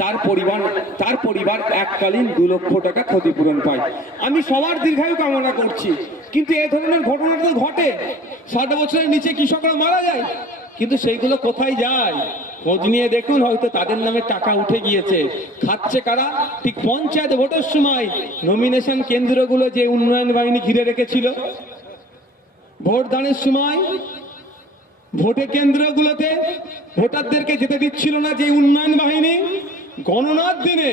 তার পরিবার তার পরিবার এককালীন দু লক্ষ টাকা ক্ষতিপূরণ পায়। আমি সবার দীর্ঘায়ু কামনা করছি, কিন্তু এই ধরনের ঘটনা তো ঘটে। ষাট বছরের নিচে কৃষকরা মারা যায়, কিন্তু সেইগুলো কোথায় যায়? খোঁজ নিয়ে দেখুন, হয়তো তাদের নামে টাকা উঠে গিয়েছে। খাচ্ছে কারা? ঠিক পঞ্চায়েত ভোটের সময় নমিনেশন কেন্দ্রগুলো যে উন্নয়ন বাহিনী ঘিরে রেখেছিল ভোট দানের সময় ভোটে কেন্দ্রগুলোতে ভোটারদেরকে যেতে দিচ্ছিল না যে উন্নয়ন বাহিনী, গণনার দিনে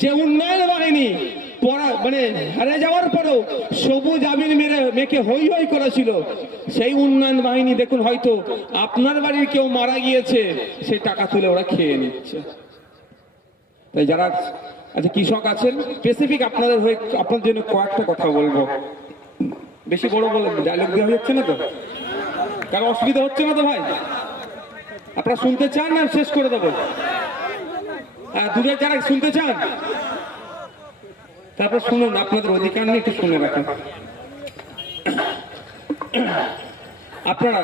যে উন্নয়ন বাহিনী পড়া মানে হারে যাওয়ার পরেও সবুজ আমিন মেরে মেখে হই হই করেছিল, সেই উন্নয়ন বাহিনী দেখুন হয়তো আপনার বাড়ির কেউ মারা গিয়েছে, সেই টাকা তুলে ওরা খেয়ে নিচ্ছে। তাই যারা আচ্ছা কৃষক আছেন স্পেসিফিক আপনাদের হয়ে আপনাদের জন্য কয়েকটা কথা বলব। বেশি বড় বলে ডায়লগ দেওয়া যাচ্ছে না তো? কারও অসুবিধা হচ্ছে না তো ভাই? আপনারা শুনতে চান না শেষ করে দেবো। হ্যাঁ, দূরের যারা শুনতে চান। তারপর শুনুন আপনাদের অধিকার নিয়ে একটু শুনে রাখুন। আপনারা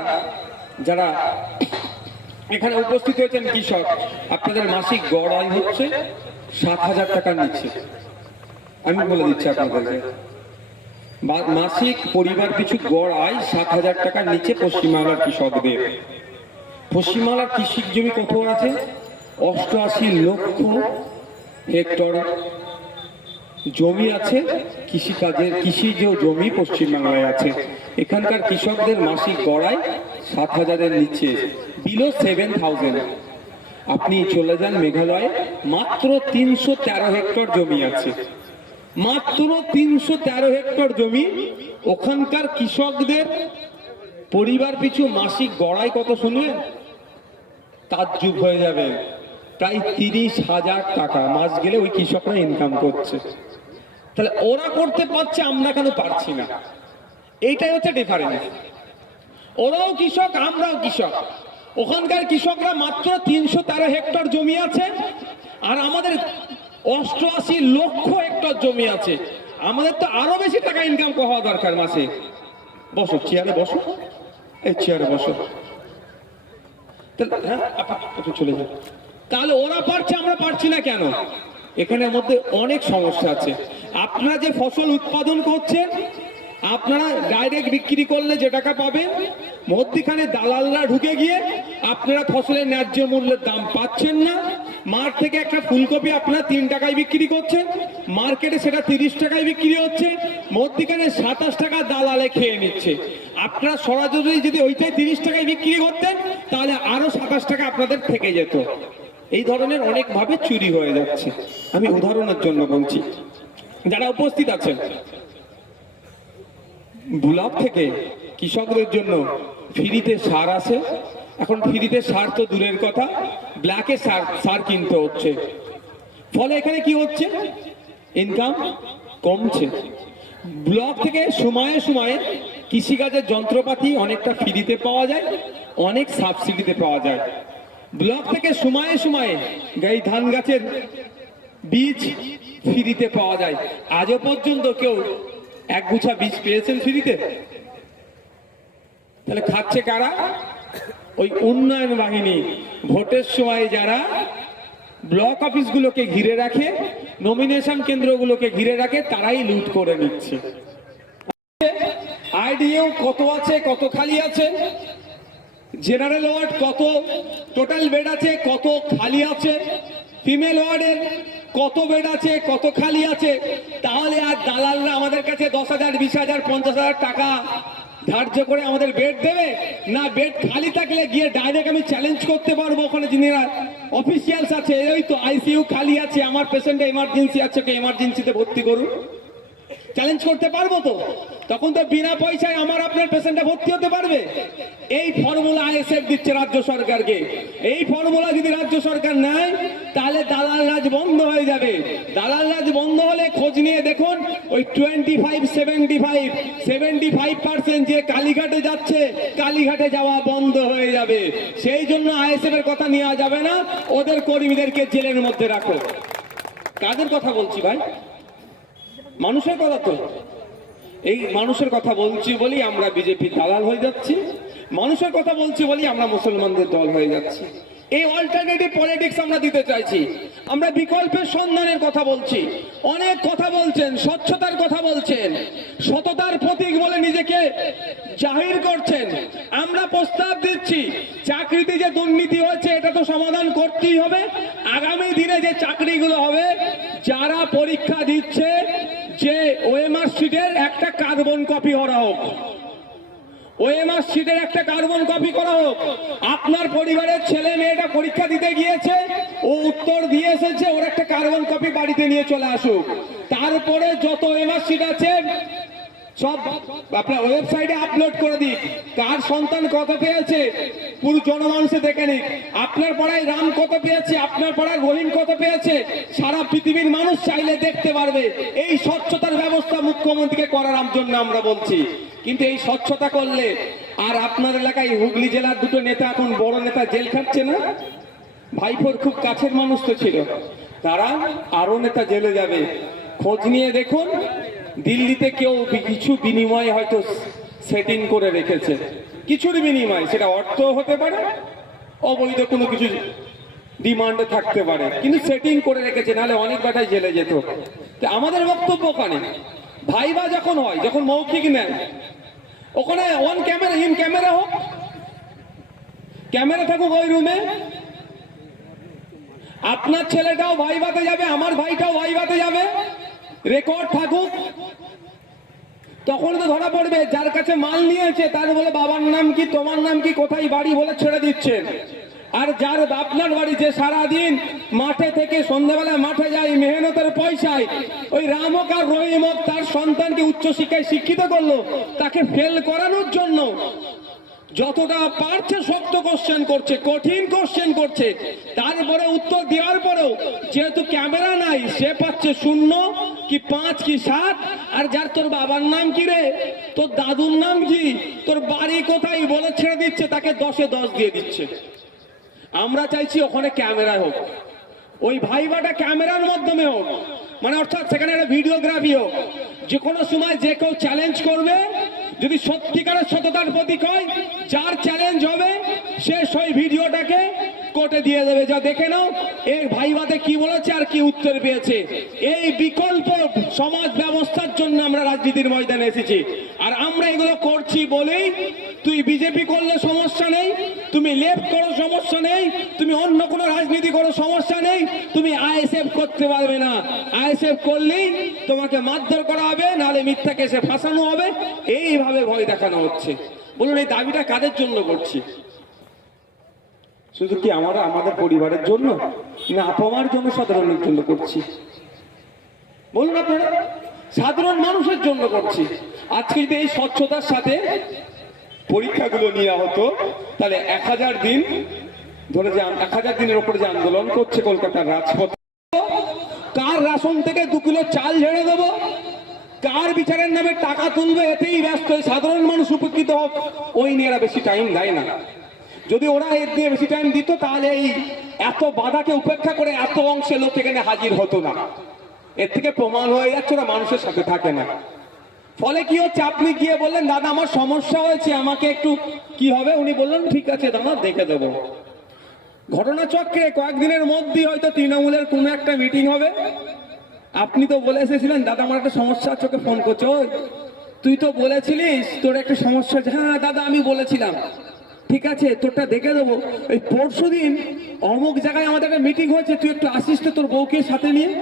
যারা এখানে উপস্থিত হয়েছেন কৃষক আপনাদের মাসিক গড় আয় হচ্ছে সাত হাজার টাকার নিচে। আমি বলে দিচ্ছি আপনাদেরকে। মাসিক পরিবার পিছু গড় আয় সাত হাজার টাকার নিচে পশ্চিমবাংলার কৃষকদের। পশ্চিমবাংলার কৃষি জমি কত আছে? অষ্টআশি লক্ষ হেক্টর জমি আছে। কৃষিকাজের কৃষিজ জমি পশ্চিমবাংলায় আছে, এখানকার কৃষকদের মাসিক গড়ায় সাত হাজারের নিচে বিলো সেভেন থাউজেন্ড আপনি চলে যান মেঘালয়ে, মাত্র তিনশো তেরো হেক্টর জমি আছে। মাত্র তিনশো তেরো হেক্টর জমি, ওখানকার কৃষকদের পরিবার পিছু মাসিক গড়াই কত শুনলেন? তার যুগ হয়ে যাবে। প্রায় তিরিশ হাজার টাকা। মাস গেলে ওই কৃষকরা ইনকাম করছে। তাহলে ওরা করতে পারছে, আমরা কেন পারছি না? এইটাই হচ্ছে ডিফারেন্স ওরাও কৃষক, আমরাও কৃষক। ওখানকার কৃষকরা মাত্র তিনশো তেরো হেক্টর জমি আছে, আর আমাদের অষ্টআশি লক্ষ হেক্টর জমি আছে। আমাদের তো আরও বেশি টাকা ইনকাম হওয়া দরকার মাসে। বসো চেয়ারে বসো। এই চেয়ারে বসো তাহলে- হ্যাঁ, আপা, একটু চলে যাবে তাহলে ওরা পারছে, আমরা পারছি না কেন? এখানের মধ্যে অনেক সমস্যা আছে। আপনারা যে ফসল উৎপাদন করছেন, আপনারা ডাইরেক্ট বিক্রি করলে যে টাকা পাবেন, মধ্যখানে দালালরা ঢুকে গিয়ে আপনারা ফসলের ন্যায্য মূল্যের দাম পাচ্ছেন না। মাঠ থেকে একটা ফুলকপি আপনারা তিন টাকায় বিক্রি করছেন, মার্কেটে সেটা তিরিশ টাকায় বিক্রি হচ্ছে, মধ্যিখানে সাতাশ টাকা দালালে খেয়ে নিচ্ছে। আপনারা সরাসরি যদি ওইটাই তিরিশ টাকায় বিক্রি করতেন, তাহলে আরও সাতাশ টাকা আপনাদের থেকে যেত। এই ধরনের অনেকভাবে চুরি হয়ে যাচ্ছে। আমি উদাহরণের জন্য বলছি, যারা উপস্থিত আছেন ব্লক থেকে কৃষকদের জন্য ফ্রিতে সার আছে এখন ফ্রিতে সার তো দূরের কথা ব্ল্যাকে সার সার কিনতে হচ্ছে। ফলে এখানে কি হচ্ছে? ইনকাম কমছে। ব্লক থেকে সময়ে সময়ে কৃষিকাজের যন্ত্রপাতি অনেকটা ফ্রিতে পাওয়া যায়, অনেক সাবসিডিতে পাওয়া যায়। ব্লক থেকে সময়ে সময়ে এই ধান গাছের বীজ ফ্রিতে পাওয়া যায়। আজও পর্যন্ত কেউ এক গুছা বীজ পেয়েছেন ফ্রিতে? তাহলে খাচ্ছে কারা? ওই উন্নয়ন বাহিনী ভোটের সময় যারা ব্লক অফিসগুলোকে ঘিরে রাখে নমিনেশন কেন্দ্রগুলোকে ঘিরে রাখে, তারাই লুট করে নিচ্ছে। আইডিএও কত আছে, কত খালি আছে? জেনারেল ওয়ার্ড কত, টোটাল বেড আছে, কত খালি আছে? ফিমেল ওয়ার্ডের কত বেড আছে, কত খালি আছে? তাহলে আর দালালরা আমাদের কাছে দশ হাজার, বিশ হাজার, পঞ্চাশ হাজার টাকা ধার্য করে আমাদের বেড দেবে? না বেড খালি থাকলে গিয়ে ডাইরেক্ট আমি চ্যালেঞ্জ করতে পারব ওখানে যিনি অফিসিয়ালস আছে। এই তো আইসিইউ খালি আছে, আমার পেশেন্টে এমার্জেন্সি আছে, ওকে এমার্জেন্সিতে ভর্তি করুন। চ্যালেঞ্জ করতে পারব তো? তখন তো বিনা পয়সায় আমার আপনার পেশেন্টে ভর্তি হতে পারবে। এই ফর্মুলা আইএসএফ দিচ্ছে রাজ্য সরকারকে। এই ফর্মুলা যদি রাজ্য সরকার নেয়, তাহলে দালাল রাজ বন্ধ হয়ে যাবে। দালাল রাজ বন্ধ হলে খোঁজ নিয়ে দেখুন, ওই twenty five seventy five seventy five percent যে কালীঘাটে যাচ্ছে, কালীঘাটে যাওয়া বন্ধ হয়ে যাবে। সেই জন্য আইএসএফ এর কথা নেওয়া যাবে না। ওদের কর্মীদেরকে জেলের মধ্যে রাখো। কাদের কথা বলছি ভাই? মানুষের কথা তো। এই মানুষের কথা বলছি বলেই আমরা বিজেপি দালাল হয়ে যাচ্ছি। মানুষের কথা বলছি বলেই আমরা মুসলমানদের দল হয়ে যাচ্ছি। এই অল্টারনেটিভ পলিটিক্স আমরা দিতে চাইছি। আমরা বিকল্পের সন্ধানের কথা বলছি। অনেক কথা বলছেন, স্বচ্ছতার কথা বলছেন। সততার প্রতীক বলে নিজেকে জাহির করছেন। আমরা প্রস্তাব দিচ্ছি, চাকরিতে যে দুর্নীতি হয়েছে, এটা তো সমাধান করতেই হবে। আগামী দিনে যে চাকরিগুলো হবে যারা পরীক্ষা দিচ্ছে যে ওএমআর শিটের একটা কার্বন কপি করা হোক। ওএমআর শিটের একটা কার্বন কপি করা হোক। আপনার পরিবারের ছেলে মেয়েটা পরীক্ষা দিতে গিয়েছে, ও উত্তর দিয়ে এসেছে, ওর একটা কার্বন কপি বাড়িতে নিয়ে চলে আসুক। তারপরে যত ওএমআর শিট আছে সব আপনার ওয়েবসাইটে আপলোড করে দিক। কার সন্তান কত পেয়েছে, পুরো জনমানুষে দেখে নিক। আপনার পাড়ায় রাম কত পেয়েছে, আপনার পাড়ায় রহিম কত পেয়েছে, সারা পৃথিবীর মানুষ চাইলে দেখতে পারবে। এই স্বচ্ছতার ব্যবস্থা মুখ্যমন্ত্রীকে করার জন্য আমরা বলছি। কিন্তু এই স্বচ্ছতা করলে আর আপনার এলাকায় হুগলি জেলার দুটো নেতা, এখন বড় নেতা জেল খাচ্ছে না? ভাইপোর খুব কাছের মানুষ তো ছিল। তারা আরও নেতা জেলে যাবে। খোঁজ নিয়ে দেখুন, দিল্লিতে কেউ কিছু বিনিময়ে হয়তো সেটিং করে রেখেছে। কিছুর বিনিময়, সেটা অর্থ হতে পারে, অবৈধ কোনো কিছু ডিমান্ডে থাকতে পারে। কিন্তু সেটিং করে রেখেছে, নাহলে অনেক বেটাই জেলে যেত। আমাদের বক্তব্য ওখানে। ভাইবা যখন হয়, যখন মৌখিক নেয় ওখানে অন ক্যামেরা ইন ক্যামেরা হোক ক্যামেরা থাকুক ওই রুমে আপনার ছেলেটাও ভাইভাতে যাবে, আমার ভাইটাও ভাইভাতে যাবে। রেকর্ড থাকুক। তখন তো ধরা পড়বে, যার কাছে মাল নিয়েছে, তার বলে, বাবার নাম কি, তোমার নাম কি, কোথায় বাড়ি? বলে ছেড়ে দিচ্ছেন। আর যার আপনার বাড়ি যে সারাদিন মাঠে থেকে সন্ধ্যাবেলা মাঠে যায়, মেহনতের পয়সায়, ওই রামক আর রহিমক তার সন্তানকে উচ্চশিক্ষায় শিক্ষিত করল, তাকে ফেল করানোর জন্য যতটা পারছে শক্ত কোশ্চেন করছে, কঠিন কোশ্চেন করছে তারপরে উত্তর দেওয়ার পরেও যেহেতু ক্যামেরা নাই, সে পাচ্ছে শূন্য কি পাঁচ কি সাত? আর যার তোর বাবার নাম কি রে? তোর দাদুর নাম কি? তোর বাড়ি কোথায়? বলে ছেড়ে দিচ্ছে, তাকে দশে দশ দিয়ে দিচ্ছে। আমরা চাইছি ওখানে ক্যামেরা হোক। ওই ভাইবাটা ক্যামেরার মাধ্যমে হোক। মানে অর্থাৎ সেখানে একটা ভিডিওগ্রাফি হোক। যে কোনো সময় যে কেউ চ্যালেঞ্জ করবে, যদি সত্যিকারের সততার প্রতীক হয়, যার চ্যালেঞ্জ হবে, সে সেই ভিডিওটাকে কোর্টে দিয়ে দেবে। যা দেখে নাও এই ভাইবাতে কি বলেছে আর কি উত্তর পেয়েছে। এই বিকল্প সমাজ ব্যবস্থার জন্য আমরা রাজনীতির ময়দানে এসেছি। আর আমরা এগুলো করছি বলেই তুই বিজেপি করলে সমস্যা নেই, তুমি লেফট করো সমস্যা নেই, তুমি অন্য কোনো রাজনীতি করো সমস্যা নেই, তুমি আইএসএফ করতে পারবে না। আইএসএফ করলেই তোমাকে মারধর করা হবে, নাহলে মিথ্যা কেসে ফাঁসানো হবে। এইভাবে ভয় দেখানো হচ্ছে। বলুন, এই দাবিটা কাদের জন্য করছি? শুধু কি আমরা, আমাদের পরিবারের জন্য? না আপামার জন্য সাধারণের জন্য করছি। বলুন আপনারা, সাধারণ মানুষের জন্য করছি। আজকে যদি এই স্বচ্ছতার সাথে পরীক্ষাগুলো নেওয়া হতো, তাহলে এক হাজার দিন ধরে যে এক হাজার দিনের উপরে যে আন্দোলন করছে কলকাতার রাজপথ, কার রাশন থেকে দু কিলো চাল ঝেড়ে দেবো? কার বিচারের নামে টাকা তুলবে? এতেই ব্যস্ত সাধারণ মানুষ উপকৃত হোক। ওই নিয়ে বেশি টাইম দেয় না। যদি ওরা এর দিয়ে বেশি টাইম দিত, তাহলে এই এত বাধাকে উপেক্ষা করে এত অংশে লোক এখানে হাজির হতো না। এর থেকে প্রমাণ হয়ে যাচ্ছে ওরা মানুষের সাথে থাকে না। ফলে কি হচ্ছে? আপনি গিয়ে বললেন, দাদা, আমার সমস্যা হয়েছে, আমাকে একটু কি হবে? উনি বললেন, ঠিক আছে, দাদা, দেখে দেবো। ঘটনাচক্রে কয়েকদিনের মধ্যেই হয়তো তৃণমূলের কোনো একটা মিটিং হবে। আপনি তো বলে এসেছিলেন, দাদা, আমার একটা সমস্যা আছে, ওকে ফোন করছ। তুই তো বলেছিলিস, তোর একটা সমস্যা আছে। হ্যাঁ দাদা, আমি বলেছিলাম। ঠিক আছে, তোরটা দেখে দেবো। ওই পরশু দিন অমুক জায়গায় আমাদের একটা মিটিং হয়েছে, তুই একটু আসিস তো তোর বউকে সাথে নিয়ে।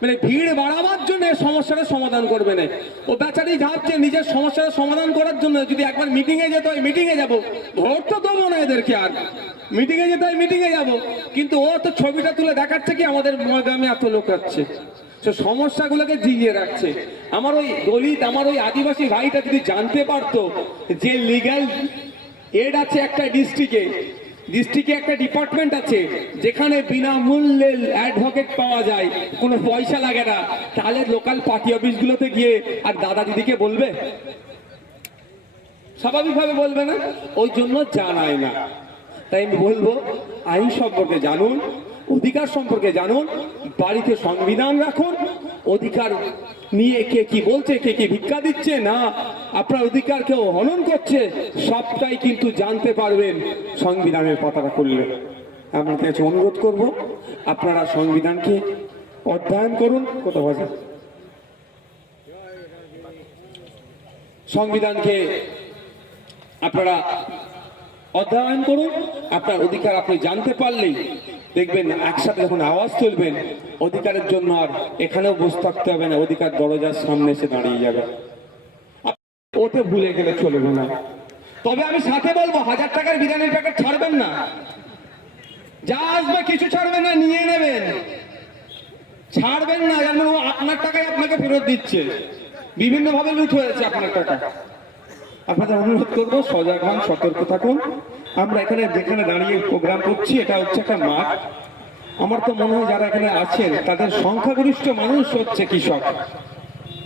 মানে ভিড় বাড়াবার জন্য সমস্যাটা সমাধান করবে না। ও বেচারি ভাবছে নিজের সমস্যাটা সমাধান করার জন্য যদি একবার মিটিং এ যেতে হয় মিটিং এ যাব। ভোট তো দেবো না এদেরকে আর। মিটিং এ যেতে হয় মিটিং এ যাব। কিন্তু ও তো ছবিটা তুলে দেখাচ্ছে কি, আমাদের গ্রামে এত লোক আছে সে সমস্যাগুলোকে জিগিয়ে রাখছে। আমার ওই দলিত, আমার ওই আদিবাসী ভাইটা যদি জানতে পারতো যে লিগ্যাল এড আছে একটা ডিস্ট্রিক্টে ডিস্ট্রিক্টে একটা ডিপার্টমেন্ট আছে, যেখানে বিনামূল্যে অ্যাডভোকেট পাওয়া যায়। কোনো পয়সা লাগে না। তাহলে লোকাল পার্টি অফিসগুলোতে গিয়ে আর দাদা দিদিকে বলবে? স্বাভাবিকভাবে বলবে না। ওই জন্য জানায় না। তাই আমি বলব, আইন সম্পর্কে জানুন, অধিকার সম্পর্কে জানুন, বাড়িতে সংবিধান রাখুন অধিকার নিয়ে কে কি বলছে, কে কি ভিক্ষা দিচ্ছে, না আপনার অধিকার কেউ হনন করছে, সবটাই কিন্তু জানতে পারবেন সংবিধানের পতাকা করলে আপনাদের কাছে অনুরোধ করব, আপনারা সংবিধানকে অধ্যয়ন করুন। কোথাও বাজে সংবিধানকে আপনারা অধ্যয়ন করুন। আপনার অধিকার আপনি জানতে পারলেই দেখবেন, একসাথে যখন আওয়াজ তুলবেন, অধিকারের জন্য আর এখানেও বসে থাকতে হবে না, অধিকার দরজার সামনে এসে দাঁড়িয়ে যাবে। ওতে ভুলে গেলে চলবে না। তবে আমি সাথে বলব, হাজার টাকার বিরিয়ানির প্যাকেট ছাড়বেন না। যা আসবে কিছু ছাড়বেন না, নিয়ে নেবেন। ছাড়বেন না যেন ও আপনার টাকায় আপনাকে ফেরত দিচ্ছে। বিভিন্ন ভাবে লুট হয়েছে আপনার টাকা। আপনাদের অনুরোধ করব, সজাগ হন, সতর্ক থাকুন। আমরা এখানে যেখানে দাঁড়িয়ে প্রোগ্রাম করছি, এটা হচ্ছে একটা মাঠ। আমার তো মনে হয় যারা এখানে আছেন, তাদের সংখ্যাগরিষ্ঠ মানুষ হচ্ছে কৃষক।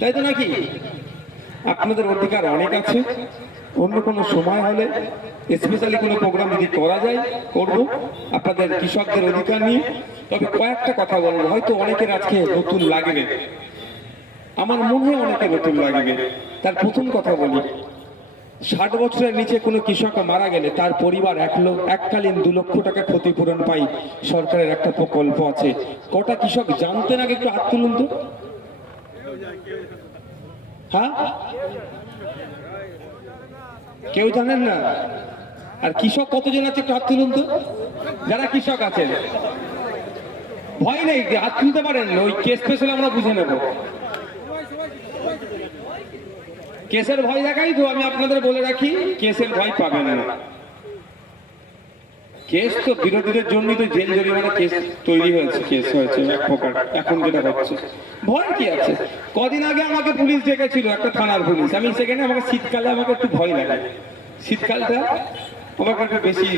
তাই তো নাকি? আপনাদের অধিকার অনেক আছে। অন্য কোনো সময় হলে স্পেশালি কোনো প্রোগ্রাম যদি করা যায়, করব। আপনাদের কৃষকদের অধিকার নিয়ে। তবে কয়েকটা কথা বলব। হয়তো অনেকের আজকে নতুন লাগবে। আমার মনে হয় অনেকের নতুন লাগবে। তার প্রথম কথা বলি। ষাট বছরের নিচে কোনো কৃষক মারা গেলে তার পরিবার এক লোক এককালীন দু লক্ষ টাকা ক্ষতিপূরণ পাই সরকারের একটা প্রকল্প আছে। কটা কৃষক জানতেন আগে একটু হাত তুলুন তো। হ্যাঁ? কেউ জানেন না? আর কৃষক কতজন আছে একটু হাত তুলুন তো। যারা কৃষক আছেন। ভয় নেই, হাত তুলতে পারেন। ওই কেস হলে আমরা বুঝে নেব। কেসের ভয় দেখাই তো, আমি আপনাদের বলে রাখি, কেসের ভয় পাবেন না। কেস তো বিরোধীদের জন্যই তো জেল জরিমানা কেস তৈরি হয়েছে, কেস হয়েছে, এক প্রকার, এখন যেটা হচ্ছে। ভয় কি আছে? কদিন আগে আমাকে পুলিশ ডেকেছিল, একটা থানার পুলিশ। আমি সেখানে আমাকে শীতকালে আমাকে একটু ভয় লাগে। শীতকালটা আমাকে একটু বেশি,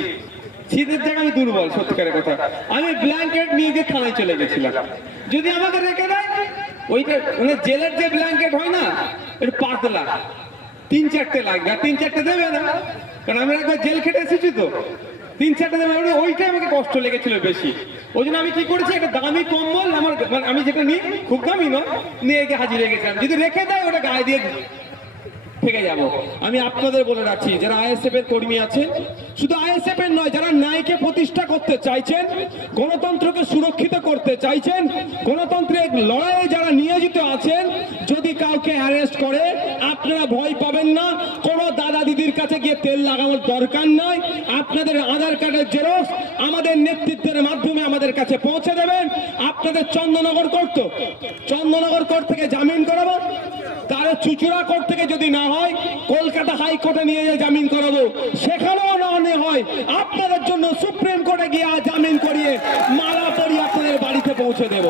শীতের জায়গায় আমি দুর্বল, সত্যিকারের কথা। আমি ব্ল্যাঙ্কেট নিয়ে গিয়ে থানায় চলে গেছিলাম। যদি আমাকে রেখে দেয় ওইটা মানে জেলের যে ব্ল্যাঙ্কেট হয় না, একটু পাতলা। তিন চারটে লাগবে তিন চারটে দেবে না। কারণ আমি একবার জেল খেটে এসেছি তো। তিন চারটে দেবে মানে ওইটাই আমাকে কষ্ট লেগেছিল বেশি। ওই জন্য আমি কি করেছি, একটা দামি কম্বল আমার মানে আমি যেটা নিই, খুব দামি নয়, নিয়ে হাজির রেখেছিলাম যদি রেখে দেয়, ওটা গায়ে দিয়ে থেকে যাব। আমি আপনাদের বলে রাখছি, যারা আইএসএফ এর কর্মী আছে শুধু আইএসএফ এর নয়, যারা ন্যায়কে প্রতিষ্ঠা করতে চাইছেন, গণতন্ত্রকে সুরক্ষিত করতে চাইছেন, গণতন্ত্রের লড়াইয়ে যারা নিয়োজিত আছেন, যদি কাউকে অ্যারেস্ট করে আপনারা ভয় পাবেন না। কোনো দাদা দিদির কাছে গিয়ে তেল লাগানোর দরকার নয় আপনাদের আধার কার্ডের জেরক্স আমাদের নেতৃত্বের মাধ্যমে আমাদের কাছে পৌঁছে দেবেন। আপনাদের চন্দ্রনগর কোর্ট তো। চন্দ্রনগর কোর্ট থেকে জামিন করাবো। তার চুচুড়া কোর্ট থেকে যদি না হয়, কলকাতা হাইকোর্টে নিয়ে গিয়ে জামিন করাবো। সেখানেও না হয়। আপনাদের জন্য সুপ্রিম কোর্টে গিয়ে জামিন করিয়ে মালা পরিয়ে আপনাদের বাড়িতে পৌঁছে দেব।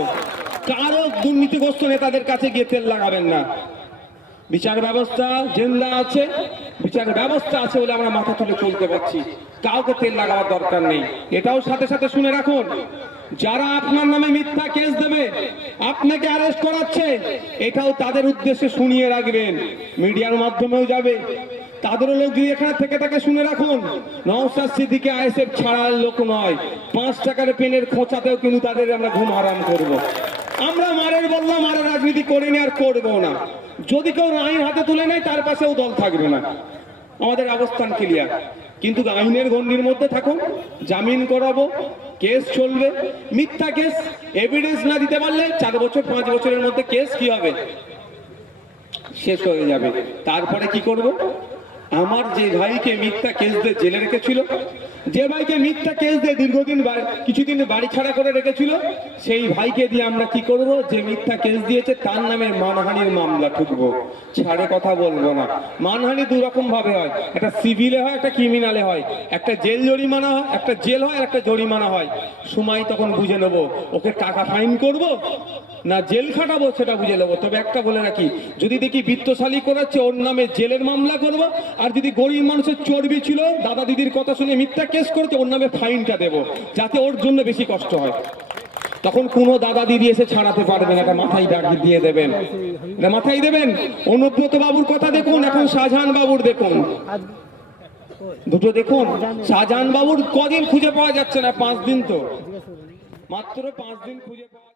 কারও দুর্নীতিগ্রস্ত নেতাদের কাছে গিয়ে তেল লাগাবেন না। বিচার ব্যবস্থা জেন্দা আছে, বিচার ব্যবস্থা আছে বলে আমরা মাথা তুলে চলতে পারছি। কাউকে তেল লাগাবার দরকার নেই। এটাও সাথে সাথে শুনে রাখুন, যারা আপনার নামে মিথ্যা কেস দেবে, আপনাকে অ্যারেস্ট করাচ্ছে, এটাও তাদের উদ্দেশ্যে শুনিয়ে রাখবেন। মিডিয়ার মাধ্যমেও যাবে। তাদেরও লোক যদি এখানে থেকে থাকে, শুনে রাখুন। নওসাদ সিদ্দিকে আইএসএফ ছাড়ার লোক নয়। পাঁচ টাকার পেনের খোঁচাতেও কিন্তু তাদের আমরা ঘুম হারাম করব। আমরা মারের বললাম মারের রাজনীতি করে করিনি, আর করব না। যদি কেউ আইন হাতে তুলে নেয়, তার পাশেও দল থাকবে না। আমাদের অবস্থান ক্লিয়ার কিন্তু আইনের গণ্ডির মধ্যে থাকুন, জামিন করাবো, কেস চলবে। মিথ্যা কেস এভিডেন্স না দিতে পারলে চার বছর, পাঁচ বছরের মধ্যে কেস কি হবে? শেষ হয়ে যাবে। তারপরে কি করব? আমার যে ভাইকে মিথ্যা কেস দিয়ে জেলে রেখেছিল যে ভাইকে মিথ্যা কেস দিয়ে দীর্ঘদিন কিছুদিন বাড়ি ছাড়া করে রেখেছিল, সেই ভাইকে দিয়ে আমরা কি করব? যে মিথ্যা কেস দিয়েছে, তার নামে মানহানির মামলা ঠুকবো। ছাড়ে কথা বলব না। মানহানি দু রকম ভাবে হয়। একটা সিভিলে হয়, একটা ক্রিমিনালে হয়। একটা জেল জরিমানা হয়, একটা জেল হয় আর একটা জরিমানা হয়। সময় তখন বুঝে নেব। ওকে টাকা ফাইন করব? না জেল খাটাবো সেটা বুঝে নেব। তবে একটা বলে রাখি, যদি দেখি বিত্তশালী করাচ্ছে ওর নামে জেলের মামলা করব, আর যদি গরিব মানুষের চর্বি ছিল, দাদা দিদির কথা শুনে মিথ্যা কেস করেছে, ওর নামে ফাইনটা দেবো, যাতে ওর জন্য বেশি কষ্ট হয়। তখন কোনো দাদা দিদি এসে ছাড়াতে পারবেন এটা মাথায় দাগ দিয়ে দেবেন। মাথায় দেবেন? অনুব্রত বাবুর কথা দেখুন, এখন শাহজাহান বাবুর দেখুন। দুটো দেখুন, শাহজাহান বাবুর কদিন খুঁজে পাওয়া যাচ্ছে না, পাঁচ দিন তো। মাত্র পাঁচ দিন খুঁজে পাওয়া